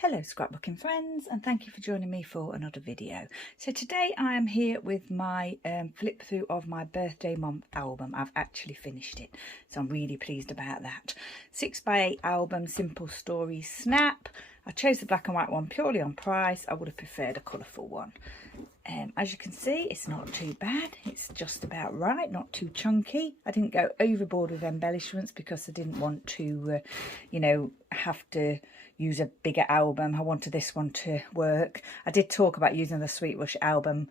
Hello scrapbooking friends, and thank you for joining me for another video. So today I am here with my flip through of my birthday month album. I've actually finished it, so I'm really pleased about that. 6x8 album, Simple Stories Snap. I chose the black and white one purely on price. I would have preferred a colourful one. As you can see, it's not too bad. It's just about right, not too chunky. I didn't go overboard with embellishments because I didn't want to, have to use a bigger album. I wanted this one to work. I did talk about using the Sweet Rush album,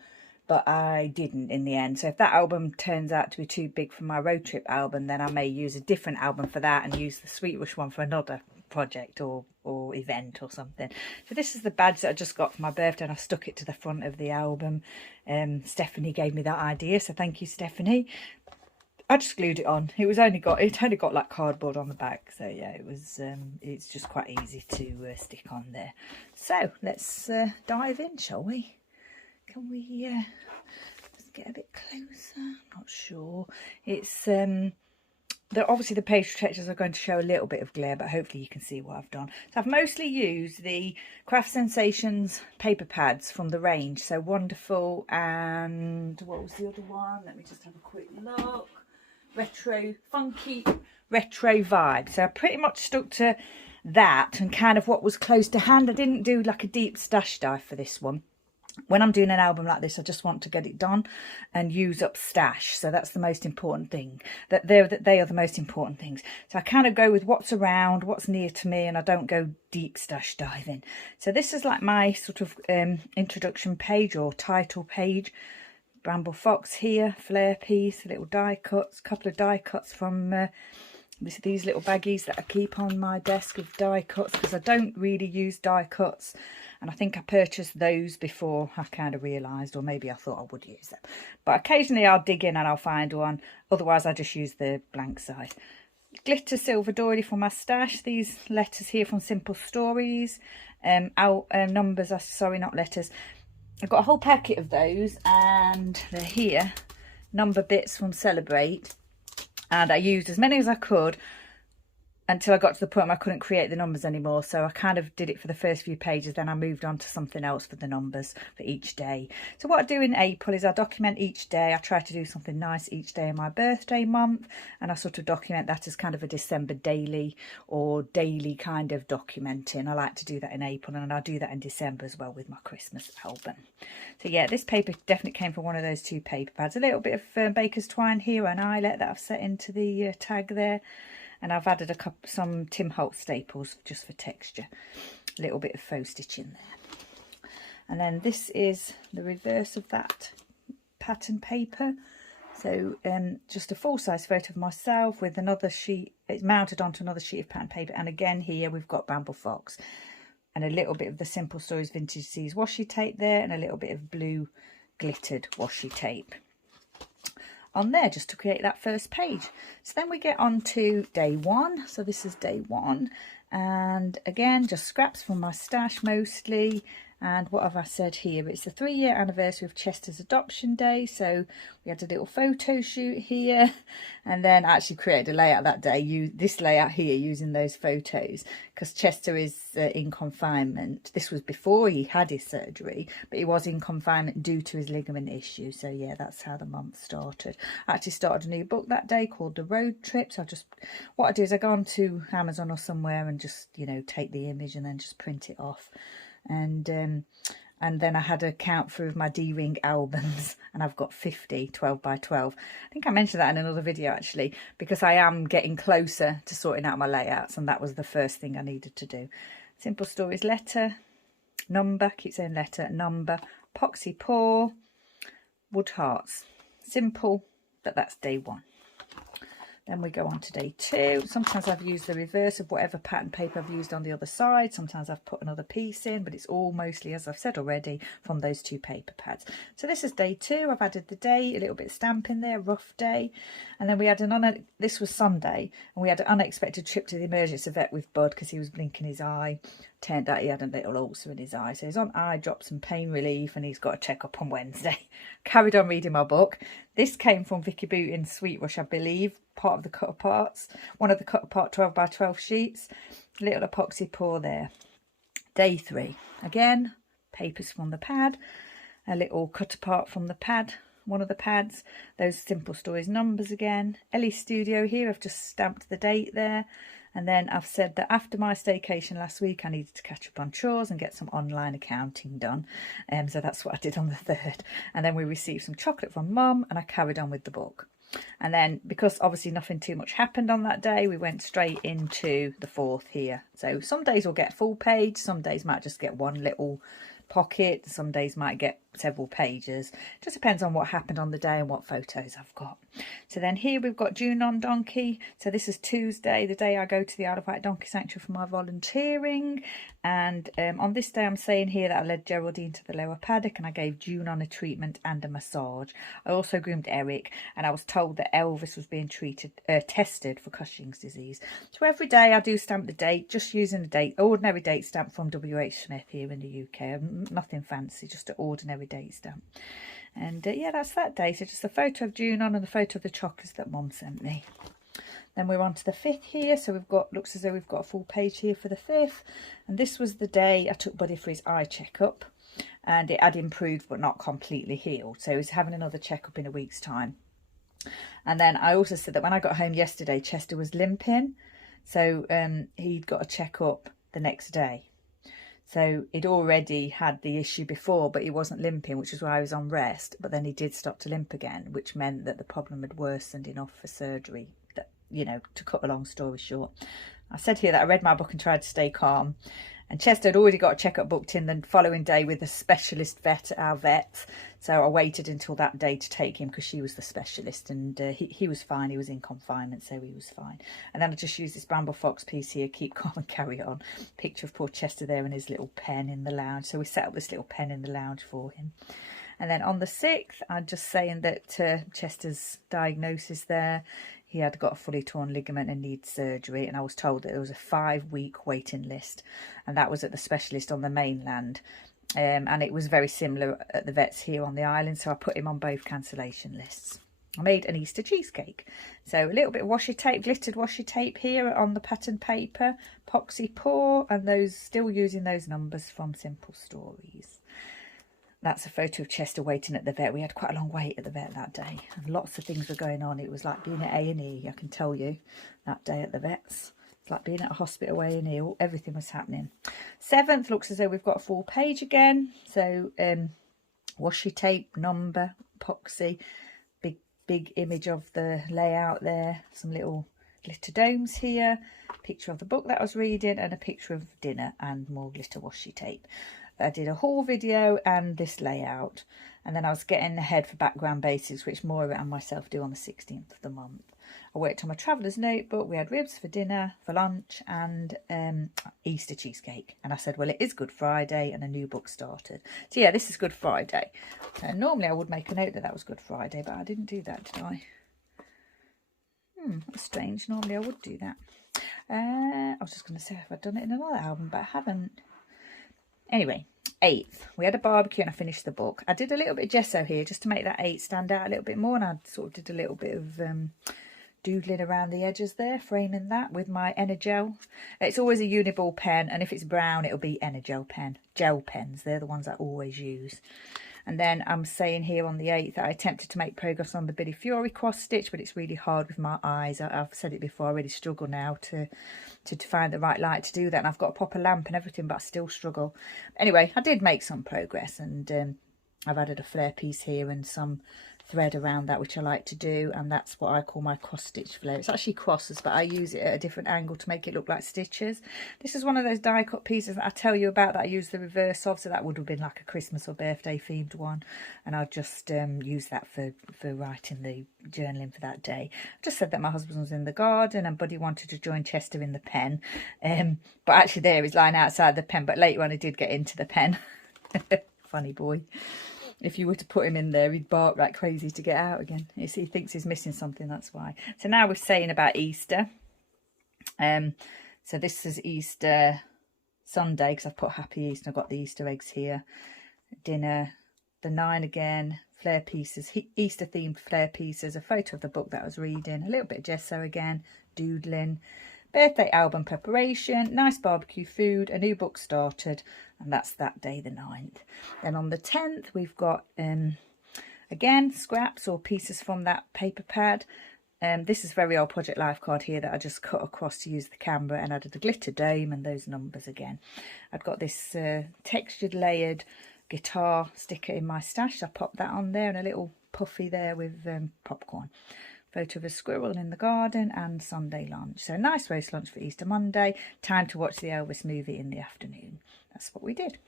but I didn't in the end. So if that album turns out to be too big for my road trip album, then I may use a different album for that and use the Sweet Rush one for another project or event or something. So this is the badge that I just got for my birthday, and I stuck it to the front of the album. Stephanie gave me that idea, so thank you, Stephanie. I just glued it on. It only got like cardboard on the back, so yeah, it's just quite easy to stick on there. So let's dive in, shall we? Can we just get a bit closer? I'm not sure. It's obviously the page protectors are going to show a little bit of glare, but hopefully you can see what I've done. So I've mostly used the Craft Sensations paper pads from the range. So Wonderful, and what was the other one? Let me just have a quick look. Retro, funky retro vibe. So I pretty much stuck to that and kind of what was close to hand. I didn't do like a deep stash dive for this one. When I'm doing an album like this, I just want to get it done and use up stash. So that's the most important thing. They are the most important things. So I kind of go with what's around, what's near to me, and I don't go deep stash diving. So this is like my sort of introduction page or title page. Bramble Fox here, flare piece, little die cuts, couple of die cuts from these little baggies that I keep on my desk of die cuts, because I don't really use die cuts, and I think I purchased those before I kind of realised, or maybe I thought I would use them, but occasionally I'll dig in and I'll find one. Otherwise I just use the blank side. Glitter silver doily for my stash. These letters here from Simple Stories, numbers are, sorry, not letters. I've got a whole packet of those, and they're here, number bits from Celebrate, and I used as many as I could until I got to the point where I couldn't create the numbers anymore. So I kind of did it for the first few pages, then I moved on to something else for the numbers for each day. So what I do in April is I document each day. I try to do something nice each day in my birthday month, and I sort of document that as kind of a December daily or daily kind of documenting. I like to do that in April, and I'll do that in December as well with my Christmas album. So yeah, this paper definitely came from one of those two paper pads. A little bit of baker's twine here, an eyelet that I've set into the tag there. And I've added some Tim Holtz staples just for texture. A little bit of faux stitch in there. And then this is the reverse of that pattern paper. So just a full-size photo of myself with another sheet. It's mounted onto another sheet of pattern paper. And again here we've got Bramble Fox. And a little bit of the Simple Stories Vintage Seas washi tape there. And a little bit of blue glittered washi tape on there just to create that first page. So then we get on to day one. So this is day one, and again just scraps from my stash mostly. And what have I said here? It's the 3-year anniversary of Chester's adoption day, so we had a little photo shoot here, and then I actually created a layout that day, this layout here, using those photos, because Chester is in confinement. This was before he had his surgery, but he was in confinement due to his ligament issue. So yeah, that's how the month started. I actually started a new book that day called The Road Trip. So what I do is I go onto Amazon or somewhere and just, take the image and then just print it off. And then I had a count through of my D-ring albums, and I've got 50 12x12. I think I mentioned that in another video actually, because I am getting closer to sorting out my layouts, and that was the first thing I needed to do. Simple Stories letter, number, keep saying letter, number, epoxy pour, wood hearts. Simple, but that's day one. Then we go on to day two. Sometimes I've used the reverse of whatever pattern paper I've used on the other side. Sometimes I've put another piece in, but it's all mostly, as I've said already, from those two paper pads. So this is day two. I've added the date, a little bit of stamp in there, rough day. And then we had this was Sunday, and we had an unexpected trip to the emergency vet with Bud because he was blinking his eye. Turned out he had a little ulcer in his eye, so he's on eye drops and pain relief, and he's got a check-up on Wednesday. Carried on reading my book. This came from Vicky Bootin's Sweet Rush, I believe, part of the cut aparts, one of the cut apart 12x12 sheets. Little epoxy pour there. Day 3. Again, papers from the pad, a little cut apart from the pad, one of the pads, those Simple Stories numbers again. Ellie Studio here, I've just stamped the date there. And then I've said that after my staycation last week, I needed to catch up on chores and get some online accounting done. So that's what I did on the 3rd. And then we received some chocolate from Mum and I carried on with the book. And then because obviously nothing too much happened on that day, we went straight into the 4th here. So some days we'll get full page, some days might just get one little pocket, some days might get several pages. Just depends on what happened on the day and what photos I've got. So then here we've got June on Donkey. So this is Tuesday, the day I go to the Isle of Wight Donkey Sanctuary for my volunteering. And on this day I'm saying here that I led Geraldine to the lower paddock and I gave June on a treatment and a massage. I also groomed Eric and I was told that Elvis was being tested for Cushing's disease. So every day I do stamp the date, just using the date, ordinary date stamp from WH Smith here in the UK. Nothing fancy, just an ordinary date stamp. And yeah, that's that day. So just a photo of June on and a photo of the chocolates that Mum sent me. Then we're on to the 5th here. So we've got, looks as though we've got a full page here for the 5th. And this was the day I took Buddy for his eye checkup. And it had improved but not completely healed. So he's having another checkup in a week's time. And then I also said that when I got home yesterday, Chester was limping. So he'd got a checkup the next day. So he'd already had the issue before, but he wasn't limping, which is why I was on rest. But then he did start to limp again, which meant that the problem had worsened enough for surgery. That, you know, to cut a long story short. I said here that I read my book and tried to stay calm. And Chester had already got a checkup booked in the following day with a specialist vet at our vet. So I waited until that day to take him because she was the specialist. And he was fine. He was in confinement, so he was fine. And then I just used this Bramble Fox piece here, keep calm and carry on. Picture of poor Chester there and his little pen in the lounge. So we set up this little pen in the lounge for him. And then on the 6th, I'm just saying that Chester's diagnosis there, he had got a fully torn ligament and needs surgery. And I was told that there was a 5-week waiting list. And that was at the specialist on the mainland. And it was very similar at the vets here on the island. So I put him on both cancellation lists. I made an Easter cheesecake. So a little bit of washi tape, glittered washi tape here on the pattern paper. Poxy pour. And those, still using those numbers from Simple Stories. That's a photo of Chester waiting at the vet. We had quite a long wait at the vet that day. And lots of things were going on. It was like being at A&E, I can tell you, that day at the vets. It's like being at a hospital A&E. Everything was happening. 7th looks as though we've got a full page again. So washi tape, number, epoxy, big image of the layout there. Some little glitter domes here. Picture of the book that I was reading and a picture of dinner and more glitter washi tape. I did a haul video and this layout, and then I was getting ahead for background basics, which Moira and myself do on the 16th of the month. I worked on my traveller's notebook. We had ribs for dinner, for lunch, and Easter cheesecake. And I said, well, it is Good Friday and a new book started. So yeah, this is Good Friday. Normally I would make a note that that was Good Friday, but I didn't do that, did I? That's strange. Normally I would do that. I was just going to say if I'd done it in another album, but I haven't. Anyway, 8th, we had a barbecue and I finished the book. I did a little bit of gesso here just to make that 8 stand out a little bit more, and I sort of did a little bit of doodling around the edges there, framing that with my Energel. It's always a Uniball pen, and if it's brown it'll be Energel pen. Gel pens, they're the ones I always use. And then I'm saying here on the 8th that I attempted to make progress on the Billy Fury cross stitch, but it's really hard with my eyes. I've said it before, I really struggle now to find the right light to do that. And I've got a proper lamp and everything, but I still struggle. Anyway, I did make some progress, and I've added a flare piece here and some thread around that, which I like to do, and that's what I call my cross stitch flare. It's actually crosses, but I use it at a different angle to make it look like stitches. This is one of those die cut pieces that I tell you about that I use the reverse of, so that would have been like a Christmas or birthday themed one, and I just use that for writing the journaling for that day. I just said that my husband was in the garden and Buddy wanted to join Chester in the pen, but actually there he's lying outside the pen, but later on he did get into the pen. Funny boy. If you were to put him in there, he'd bark like crazy to get out again. You see, he thinks he's missing something, that's why. So now we're saying about Easter. So this is Easter Sunday, because I've put Happy Easter. I've got the Easter eggs here. Dinner, the 9 again, flare pieces, Easter themed flare pieces, a photo of the book that I was reading, a little bit of gesso again, doodling, birthday album preparation, nice barbecue food, a new book started, and that's that day, the 9th. Then on the 10th, we've got, again, scraps or pieces from that paper pad. This is very old Project Life card here that I just cut across to use the camera, and added the glitter dome and those numbers again. I've got this textured layered guitar sticker in my stash. I popped that on there, and a little puffy there with popcorn. Photo of a squirrel in the garden, and Sunday lunch. So nice roast lunch for Easter Monday. Time to watch the Elvis movie in the afternoon. That's what we did.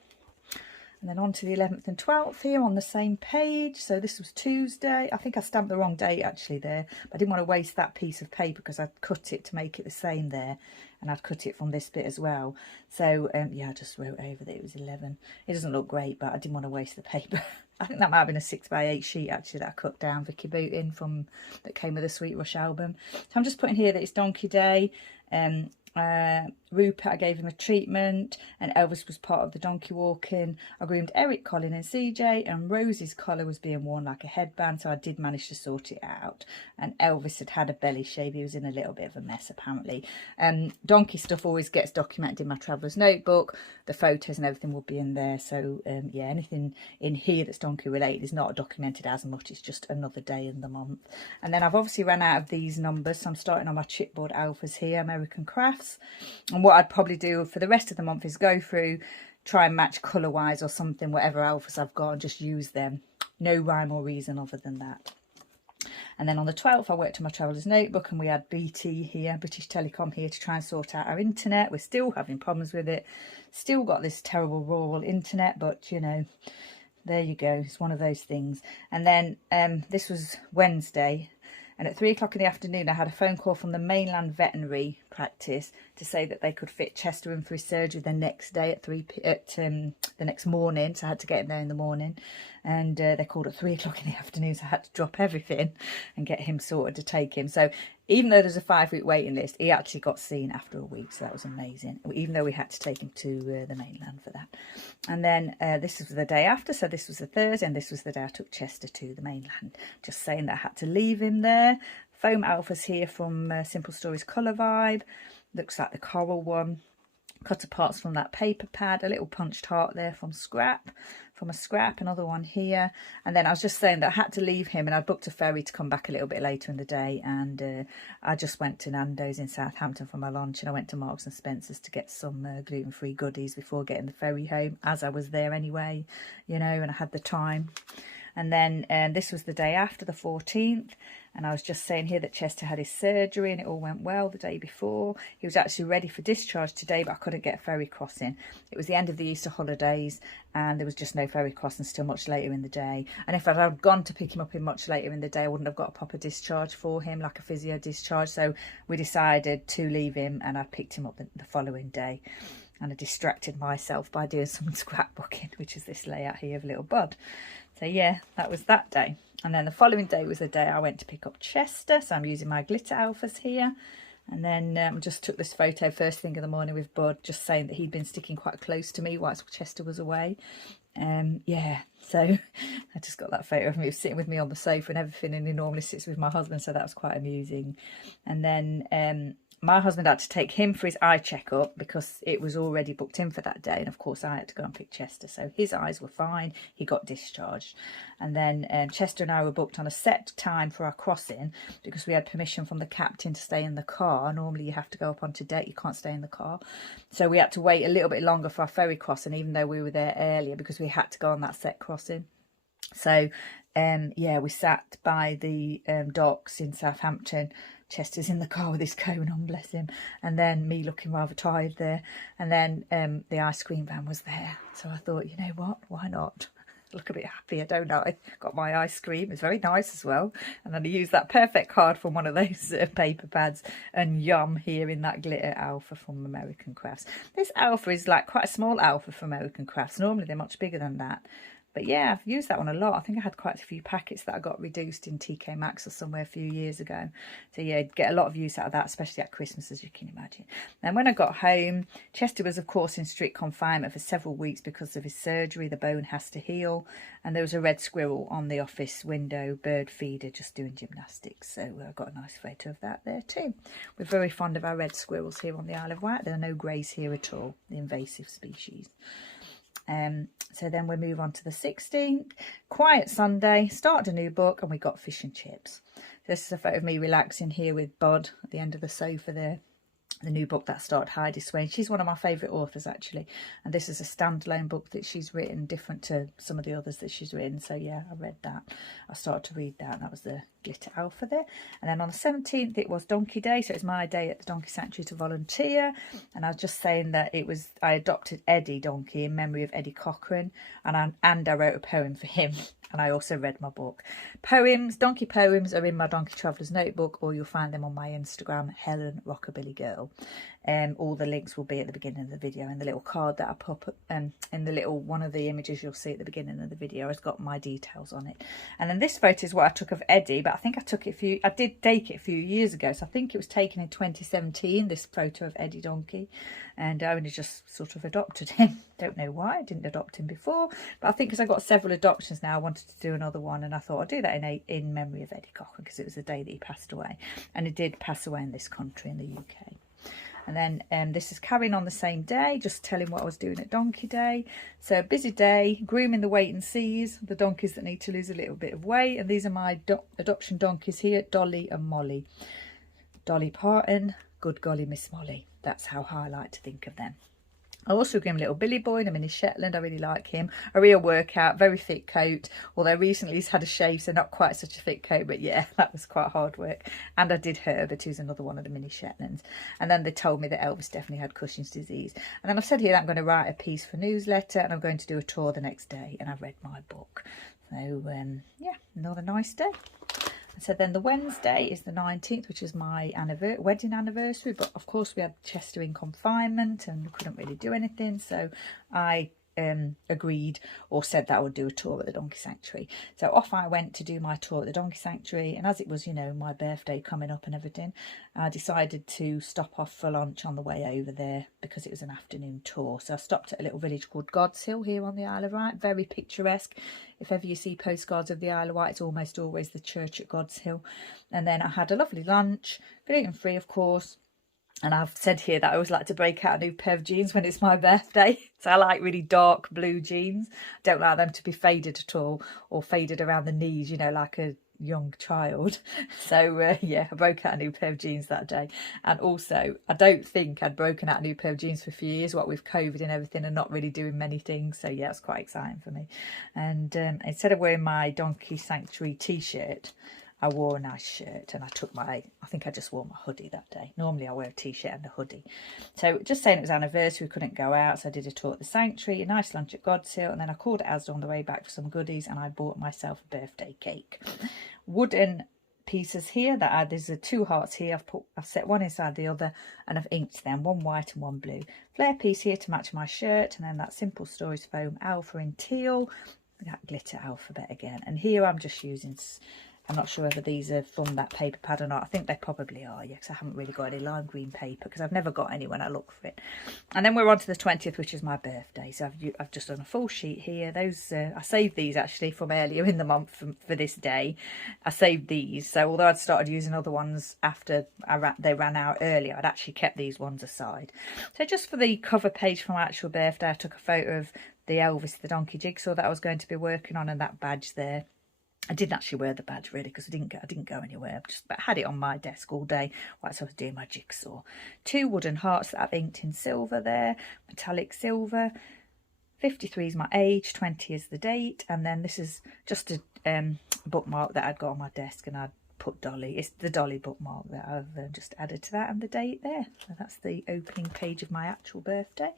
And then on to the 11th and 12th here on the same page. So this was Tuesday. I think I stamped the wrong date actually there. But I didn't want to waste that piece of paper because I'd cut it to make it the same there. And I'd cut it from this bit as well. So yeah, I just wrote over that it was 11. It doesn't look great, but I didn't want to waste the paper. I think that might have been a 6x8 sheet actually that I cut down, Vicky Bootin, that came with the Sweet Rush album. So I'm just putting here that it's Donkey Day. Rupert, I gave him a treatment, and Elvis was part of the donkey walking. I groomed Eric, Colin and CJ, and Rosie's collar was being worn like a headband, so I did manage to sort it out. And Elvis had a belly shave. He was in a little bit of a mess apparently. Donkey stuff always gets documented in my traveller's notebook. The photos and everything will be in there. So yeah, anything in here that's donkey related is not documented as much. It's just another day in the month. And then I've obviously run out of these numbers, so I'm starting on my chipboard alphas here, American Crafts. And what I'd probably do for the rest of the month is go through, try and match colour wise or something, whatever alphas I've got, and just use them. No rhyme or reason other than that. And then on the 12th I worked on my traveller's notebook, and we had BT here, British Telecom here, to try and sort out our internet. We're still having problems with it. Still got this terrible rural internet, but you know, there you go. It's one of those things. And then this was Wednesday. And at 3 o'clock in the afternoon, I had a phone call from the mainland veterinary practice to say that they could fit Chester in for his surgery the next day at the next morning. So I had to get him there in the morning. And they called at 3 o'clock in the afternoon, so I had to drop everything and get him sorted to take him. So even though there's a 5-week waiting list, he actually got seen after a week. So that was amazing, even though we had to take him to the mainland for that. And then this was the day after. So this was the Thursday, and this was the day I took Chester to the mainland. Just saying that I had to leave him there. Foam alphas here from Simple Stories Colour Vibe. Looks like the coral one. Cut parts from that paper pad. A little punched heart there from a scrap. Another one here. And then I was just saying that I had to leave him, and I booked a ferry to come back a little bit later in the day. And I just went to Nando's in Southampton for my lunch, and I went to Marks and Spencer's to get some gluten-free goodies before getting the ferry home, as I was there anyway, you know, and I had the time. And then this was the day after, the 14th. And I was just saying here that Chester had his surgery and it all went well the day before. He was actually ready for discharge today, but I couldn't get a ferry crossing. It was the end of the Easter holidays and there was just no ferry crossing still much later in the day. And if I'd have gone to pick him up in much later in the day, I wouldn't have got a proper discharge for him, like a physio discharge. So we decided to leave him, and I picked him up the following day. And I distracted myself by doing some scrapbooking, which is this layout here of little Bud. So yeah, that was that day. And then the following day was the day I went to pick up Chester. So I'm using my glitter alphas here. And then just took this photo first thing in the morning with Bud, just saying that he'd been sticking quite close to me whilst Chester was away. Yeah, so I just got that photo of him. He was sitting with me on the sofa and everything, and he normally sits with my husband, so that was quite amusing. And then my husband had to take him for his eye checkup because it was already booked in for that day. And of course I had to go and pick Chester. So his eyes were fine. He got discharged. And then Chester and I were booked on a set time for our crossing because we had permission from the captain to stay in the car. Normally you have to go up onto deck. You can't stay in the car. So we had to wait a little bit longer for our ferry crossing, even though we were there earlier, because we had to go on that set crossing. So yeah, we sat by the docks in Southampton. Chester's in the car with his cone on, bless him, and then me looking rather tired there, and then the ice cream van was there. So I thought, you know what, why not? Look a bit happier, don't I? Got my ice cream. It's very nice as well. And then I used that perfect card from one of those paper pads, and yum here in that glitter alpha from American Crafts. This alpha is like quite a small alpha from American Crafts. Normally they're much bigger than that. But yeah, I've used that one a lot. I think I had quite a few packets that I got reduced in TK Maxx or somewhere a few years ago. So yeah, get a lot of use out of that, especially at Christmas, as you can imagine. Then when I got home, Chester was of course in strict confinement for several weeks because of his surgery. The bone has to heal. And there was a red squirrel on the office window, bird feeder, just doing gymnastics. So I got a nice photo of that there too. We're very fond of our red squirrels here on the Isle of Wight. There are no greys here at all, the invasive species. So then we move on to the 16th. Quiet Sunday, started a new book, and we got fish and chips. This is a photo of me relaxing here with Bod at the end of the sofa there. The new book that started, Heidi Swain. She's one of my favourite authors, actually. And this is a standalone book that she's written, different to some of the others that she's written. So, yeah, I read that. I started to read that, and that was the glitter alpha there. And then on the 17th, it was Donkey Day. So, it's my day at the Donkey Sanctuary to volunteer. And I was just saying that I adopted Eddie Donkey in memory of Eddie Cochran. And I wrote a poem for him. And I also read my book. Poems, donkey poems are in my Donkey Traveller's Notebook, or you'll find them on my Instagram, Helen Rockabilly Girl. All the links will be at the beginning of the video, and the little card that I pop in the little one of the images you'll see at the beginning of the video has got my details on it. And then this photo is what I took of Eddie, but I think I did take it a few years ago, so I think it was taken in 2017, this photo of Eddie Donkey, and I only just sort of adopted him. Don't know why I didn't adopt him before, but I think because I got several adoptions now, I wanted to do another one, and I thought I'd do that in memory of Eddie Cochran, because it was the day that he passed away, and he did pass away in this country, in the UK. And then this is carrying on the same day, just telling what I was doing at Donkey Day. So busy day, grooming the wait and sees, the donkeys that need to lose a little bit of weight. And these are my adoption donkeys here, Dolly and Molly. Dolly Parton, good golly Miss Molly. That's how I like to think of them. I also give him a little Billy Boy, a mini Shetland. I really like him. A real workout, very thick coat. Although recently he's had a shave, so not quite such a thick coat. But yeah, that was quite hard work. And I did Herbert, who's another one of the mini Shetlands. And then they told me that Elvis definitely had Cushing's disease. And then I've said here that I'm going to write a piece for newsletter, and I'm going to do a tour the next day. And I've read my book. So yeah, another nice day. So then the Wednesday is the 19th, which is my wedding anniversary. But of course we had Chester in confinement and we couldn't really do anything. So I agreed, or said that I would do a tour at the Donkey Sanctuary. So off I went to do my tour at the Donkey Sanctuary, and as it was, you know, my birthday coming up and everything, I decided to stop off for lunch on the way over there because it was an afternoon tour. So I stopped at a little village called God's Hill here on the Isle of Wight, very picturesque. If ever you see postcards of the Isle of Wight, it's almost always the church at God's Hill. And then I had a lovely lunch, gluten-free of course. And I've said here that I always like to break out a new pair of jeans when it's my birthday. So I like really dark blue jeans. I don't like them to be faded at all, or faded around the knees, you know, like a young child. So yeah, I broke out a new pair of jeans that day. And also, I don't think I'd broken out a new pair of jeans for a few years, what with COVID and everything, and not really doing many things. So yeah, it's quite exciting for me. And instead of wearing my Donkey Sanctuary t-shirt, I wore a nice shirt, and I think I just wore my hoodie that day. Normally I wear a t-shirt and a hoodie. So just saying it was anniversary, we couldn't go out, so I did a tour at the Sanctuary, a nice lunch at God's Hill, and then I called at Asda on the way back for some goodies, and I bought myself a birthday cake. Wooden pieces here, there's 2 hearts here. I've set one inside the other, and I've inked them, one white and one blue. Flare piece here to match my shirt, and then that Simple Stories foam alpha in teal, that glitter alphabet again. And here I'm just using, I'm not sure whether these are from that paper pad or not. I think they probably are, yeah, because I haven't really got any lime green paper, because I've never got any when I look for it. And then we're on to the 20th, which is my birthday. So I've just done a full sheet here. Those I saved these actually from earlier in the month for this day. I saved these. So although I'd started using other ones after they ran out earlier, I'd actually kept these ones aside. So just for the cover page for my actual birthday, I took a photo of the Elvis the Donkey jigsaw that I was going to be working on, and that badge there. I didn't actually wear the badge really, because I didn't go anywhere. But had it on my desk all day whilst I was doing my jigsaw. 2 wooden hearts that I've inked in silver there, metallic silver. 53 is my age, 20 is the date, and then this is just a bookmark that I'd got on my desk, and I'd put Dolly. It's the Dolly bookmark that I've just added to that, and the date there. So that's the opening page of my actual birthday.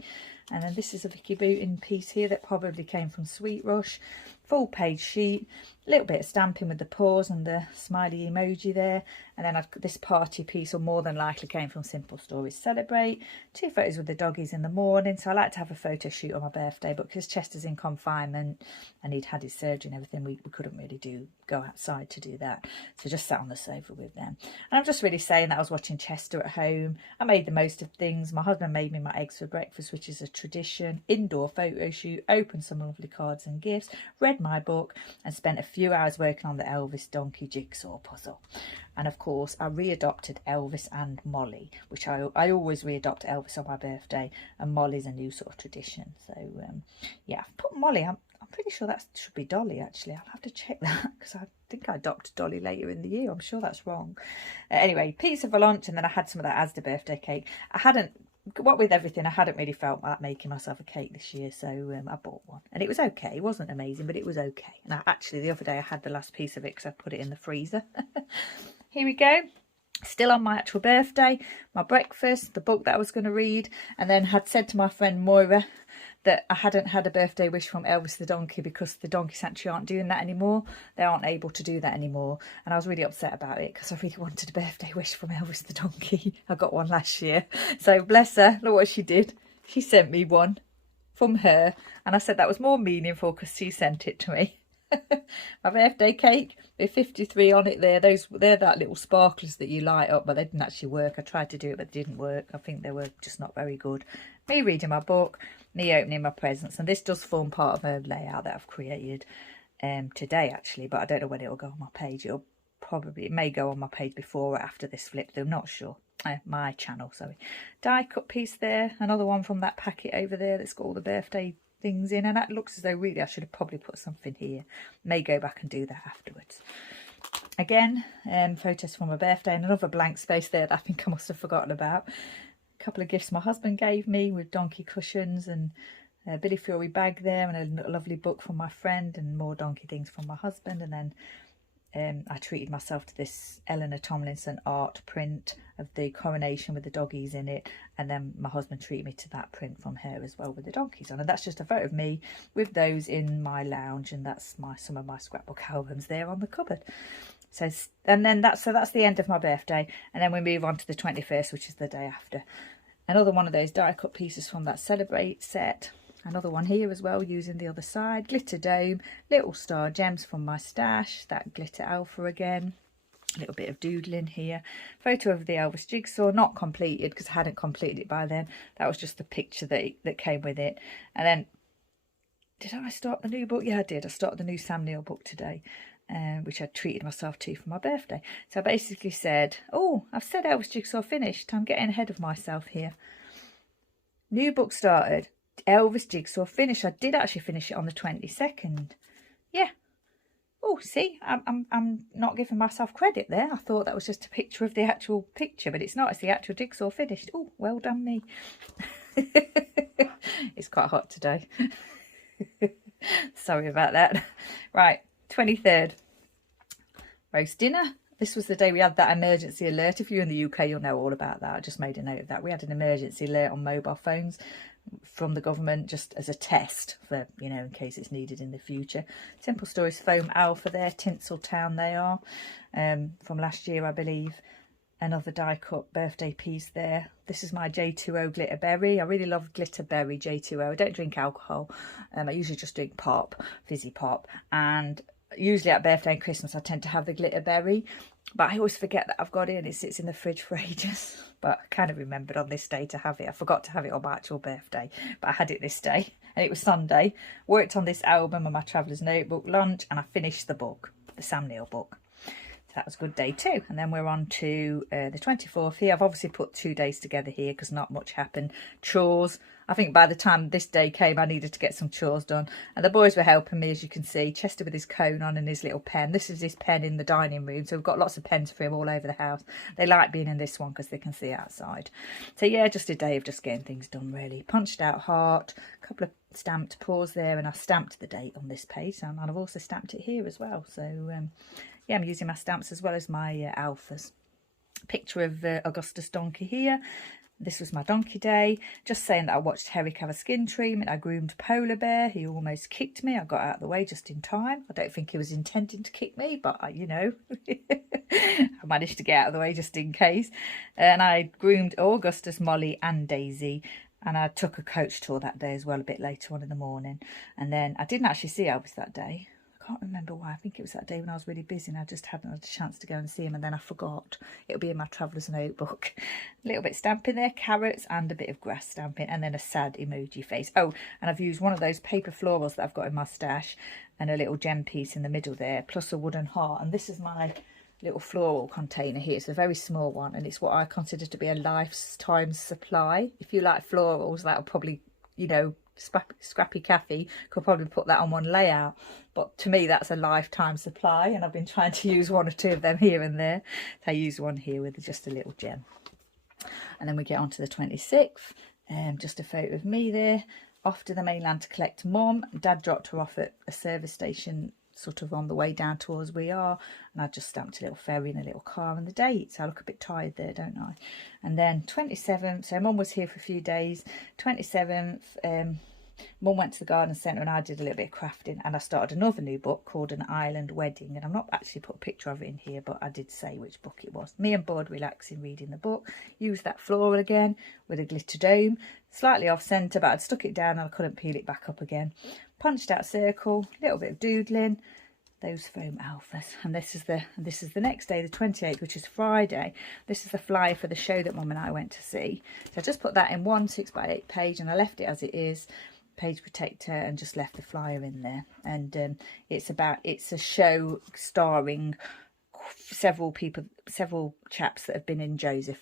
And then this is a Vicky Bootin piece here that probably came from Sweet Rush. Full page sheet, a little bit of stamping with the paws and the smiley emoji there. And then I've got this party piece, or more than likely came from Simple Stories Celebrate. 2 photos with the doggies in the morning. So I like to have a photo shoot on my birthday, but because Chester's in confinement and he'd had his surgery and everything, we couldn't really go outside to do that. So just sat on the sofa with them. And I'm just really saying that I was watching Chester at home. I made the most of things. My husband made me my eggs for breakfast, which is a tradition. Indoor photo shoot, opened some lovely cards and gifts, read my book, and spent a few hours working on the Elvis donkey jigsaw puzzle. And of course I readopted Elvis and Molly, which I always readopt Elvis on my birthday, and Molly's a new sort of tradition. So yeah, I've put Molly, I'm pretty sure that should be Dolly actually. I'll have to check that because I think I adopted Dolly later in the year. I'm sure that's wrong. Anyway, pizza for lunch, and then I had some of that Asda birthday cake. What with everything, I hadn't really felt like making myself a cake this year, so I bought one. And it was okay. It wasn't amazing, but it was okay. And actually, the other day I had the last piece of it because I put it in the freezer. Here we go. Still on my actual birthday, my breakfast, the book that I was going to read, and then had said to my friend Moira that I hadn't had a birthday wish from Elvis the donkey because the donkey sanctuary aren't doing that anymore. They aren't able to do that anymore. And I was really upset about it because I really wanted a birthday wish from Elvis the donkey. I got one last year. So bless her, look what she did. She sent me one from her. And I said that was more meaningful because she sent it to me. My birthday cake with 53 on it there. They're that little sparklers that you light up, but they didn't actually work. I tried to do it, but they didn't work. I think they were just not very good. Me reading my book, me opening my presents, and this does form part of a layout that I've created today actually, but I don't know when it'll go on my page. It may go on my page before or after this flip through, I'm not sure. My channel, sorry. Die cut piece there, another one from that packet over there that's got all the birthday things in, and that looks as though really I should have probably put something here. May go back and do that afterwards. Again, photos from my birthday, and another blank space there that I think I must have forgotten about. A couple of gifts my husband gave me with donkey cushions and a Billy Fury bag there, and a lovely book from my friend, and more donkey things from my husband. And then I treated myself to this Eleanor Tomlinson art print of the coronation with the doggies in it, and then my husband treated me to that print from her as well with the donkeys on. And that's just a photo of me with those in my lounge, and that's some of my scrapbook albums there on the cupboard. So that's the end of my birthday, and then we move on to the 21st, which is the day after. Another one of those die cut pieces from that Celebrate set. Another one here as well, using the other side. Glitter dome, little star gems from my stash. That glitter alpha again. A little bit of doodling here. Photo of the Elvis jigsaw, not completed because I hadn't completed it by then. That was just the picture that came with it. And then, did I start the new book? Yeah, I did. I started the new Sam Neill book today, which I treated myself to for my birthday. So I basically said, oh, I've said Elvis jigsaw finished. I'm getting ahead of myself here. New book started. Elvis jigsaw finish. I did actually finish it on the 22nd. Yeah. Oh, see, I'm not giving myself credit there. I thought that was just a picture of the actual picture, but it's not. It's the actual jigsaw finished. Oh, well done me. It's quite hot today. Sorry about that. Right, 23rd. Roast dinner. This was the day we had that emergency alert. If you're in the UK, you'll know all about that. I just made a note of that. We had an emergency alert on mobile phones from the government just as a test for, in case it's needed in the future. Simple Stories foam alpha there, Tinseltown they are, from last year I believe. Another die cut birthday piece there. This is my J2O glitter berry. I really love glitter berry J2O. I don't drink alcohol. I usually just drink pop, fizzy pop, and usually at birthday and Christmas I tend to have the glitter berry, but I always forget that I've got it and it sits in the fridge for ages. But I kind of remembered on this day to have it. I forgot to have it on my actual birthday, but I had it this day, and it was Sunday. Worked on this album and my traveller's notebook, lunch, and I finished the book, the Sam Neill book. So that was a good day too. And then we're on to the 24th here. I've obviously put 2 days together here because not much happened. Chores. I think by the time this day came, I needed to get some chores done. And the boys were helping me, as you can see. Chester with his cone on and his little pen. This is his pen in the dining room. So we've got lots of pens for him all over the house. They like being in this one because they can see outside. So yeah, just a day of just getting things done really. Punched out heart, a couple of stamped paws there, and I stamped the date on this page. And I've also stamped it here as well. So yeah, I'm using my stamps as well as my alphas. Picture of Augustus Donkey here. This was my donkey day. Just saying that I watched Herrick have a skin treatment. I groomed Polar Bear. He almost kicked me. I got out of the way just in time. I don't think he was intending to kick me, but you know, I managed to get out of the way just in case. And I groomed Augustus, Molly and Daisy. And I took a coach tour that day as well, a bit later on in the morning. And then I didn't actually see Elvis that day. I can't remember why. I think it was that day when I was really busy and I just hadn't had a chance to go and see him, and then I forgot. It'll be in my traveller's notebook. A little bit stamping there, carrots and a bit of grass stamping, and then a sad emoji face. Oh, and I've used one of those paper florals that I've got in my stash and a little gem piece in the middle there, plus a wooden heart. And this is my little floral container here. It's a very small one, and it's what I consider to be a lifetime supply. If you like florals, that'll probably, you know, Scrappy Cathy could probably put that on one layout, but to me that's a lifetime supply, and I've been trying to use one or two of them here and there. So I use one here with just a little gem. And then we get on to the 26th, just a photo of me there, off to the mainland to collect Mum. Dad dropped her off at a service station sort of on the way down towards we are, and I just stamped a little ferry and a little car and the date, so I look a bit tired there, don't I? And then 27th, so Mum was here for a few days. 27th, Mum went to the garden centre and I did a little bit of crafting, and I started another new book called An Island Wedding, and I'm not actually put a picture of it in here, but I did say which book it was. Me and Bud relaxing reading the book. Used that floral again with a glitter dome, slightly off centre, but I'd stuck it down and I couldn't peel it back up again. Punched out a circle, a little bit of doodling, those foam alphas. And this is the next day, the 28th, which is Friday. This is the flyer for the show that Mum and I went to see. So I just put that in one 6x8 page and I left it as it is, page protector, and just left the flyer in there. And it's a show starring several chaps that have been in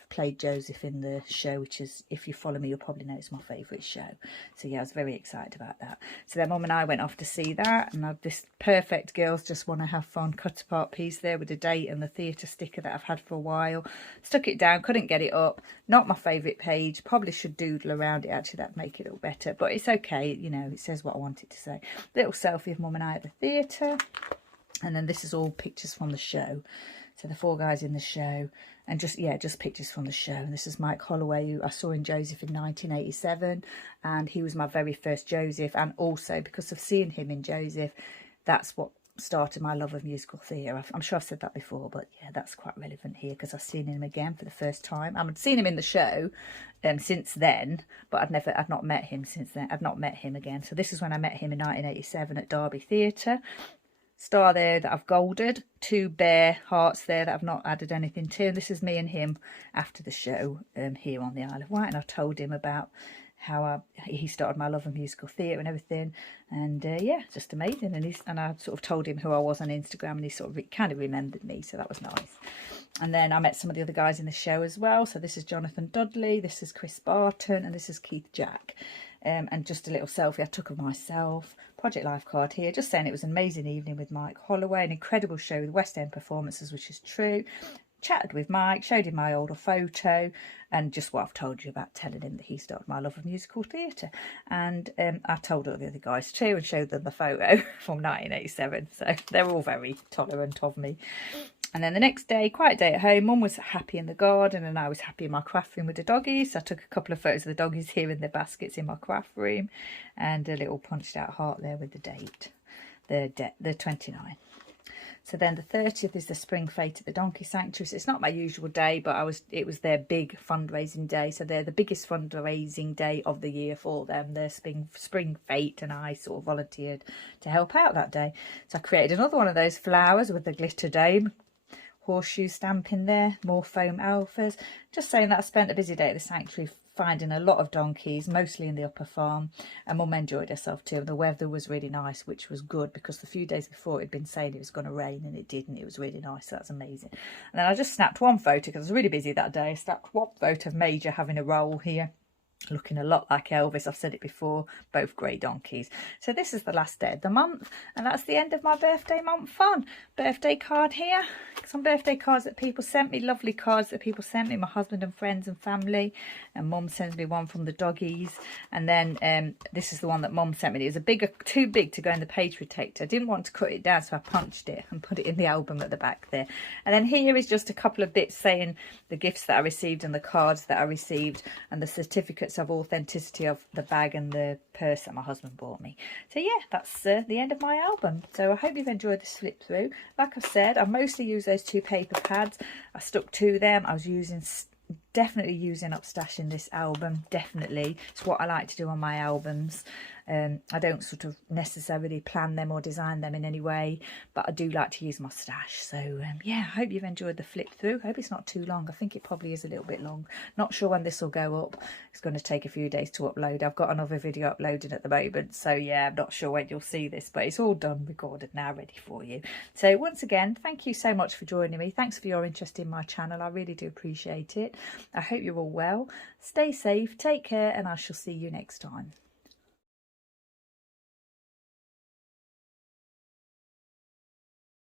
played Joseph in the show, which is, if you follow me, you'll probably know it's my favourite show. So yeah, I was very excited about that. So then Mum and I went off to see that, and I've this perfect girls just want to have fun cut apart piece there with the date and the theatre sticker that I've had for a while. Stuck it down, couldn't get it up. Not my favourite page, probably should doodle around it actually, that'd make it a little better, but it's okay, you know, it says what I want it to say. Little selfie of Mum and I at the theatre. And then this is all pictures from the show. So the four guys in the show, and just pictures from the show. And this is Mike Holloway, who I saw in Joseph in 1987. And he was my very first Joseph. And also because of seeing him in Joseph, that's what started my love of musical theatre. I'm sure I've said that before, but yeah, that's quite relevant here because I've seen him again for the first time. I'd seen him in the show since then, but I'd not met him since then. I'd not met him again. So this is when I met him in 1987 at Derby Theatre. Star there that I've golded, two bear hearts there that I've not added anything to. And this is me and him after the show here on the Isle of Wight, and I told him about how he started my love of musical theatre and everything, and yeah, just amazing. And I sort of told him who I was on Instagram, and he sort of kind of remembered me, so that was nice. And then I met some of the other guys in the show as well. So this is Jonathan Dudley, this is Chris Barton, and this is Keith Jack. And just a little selfie I took of myself. Project Life card here, just saying it was an amazing evening with Mike Holloway, an incredible show with West End performances, which is true. Chatted with Mike, showed him my older photo, and just what I've told you about, telling him that he started my love of musical theatre. And I told all the other guys too, and showed them the photo from 1987. So they're all very tolerant of me. And then the next day, quiet day at home. Mum was happy in the garden and I was happy in my craft room with the doggies. So I took a couple of photos of the doggies here in their baskets in my craft room, and a little punched out heart there with the date, the 29th. So then the 30th is the spring fete at the Donkey Sanctuary. So it's not my usual day, but it was their big fundraising day. So they're the biggest fundraising day of the year for them, their spring fete, and I sort of volunteered to help out that day. So I created another one of those flowers with the glitter dome, horseshoe stamp in there, more foam alphas. Just saying that I spent a busy day at the sanctuary finding a lot of donkeys, mostly in the upper farm, and Mum enjoyed herself too. The weather was really nice, which was good because the few days before it had been saying it was going to rain, and it didn't. It was really nice, so that's amazing. And then I just snapped one photo because I was really busy that day. I snapped one photo of Major having a roll here looking a lot like Elvis. I've said it before, both grey donkeys. So this is the last day of the month, and that's the end of my birthday month fun. Birthday card here, some birthday cards that people sent me, lovely cards that people sent me, my husband and friends and family, and Mum sends me one from the doggies. And then this is the one that Mum sent me. It was a bigger, too big to go in the page protector. I didn't want to cut it down, so I punched it and put it in the album at the back there. And then here is just a couple of bits saying the gifts that I received and the cards that I received and the certificates of authenticity of the bag and the purse that my husband bought me. So yeah, that's the end of my album. So I hope you've enjoyed this flip through. Like I've said, I mostly use those 2 paper pads. I stuck to them. I was definitely using up stash in this album. Definitely, it's what I like to do on my albums. I don't sort of necessarily plan them or design them in any way, but I do like to use my stash. So yeah, I hope you've enjoyed the flip through. I hope it's not too long. I think it probably is a little bit long. Not sure when this will go up. It's going to take a few days to upload. I've got another video uploaded at the moment, so yeah, I'm not sure when you'll see this, but it's all done, recorded now, ready for you. So once again, thank you so much for joining me. Thanks for your interest in my channel. I really do appreciate it. I hope you're all well. Stay safe, take care, and I shall see you next time.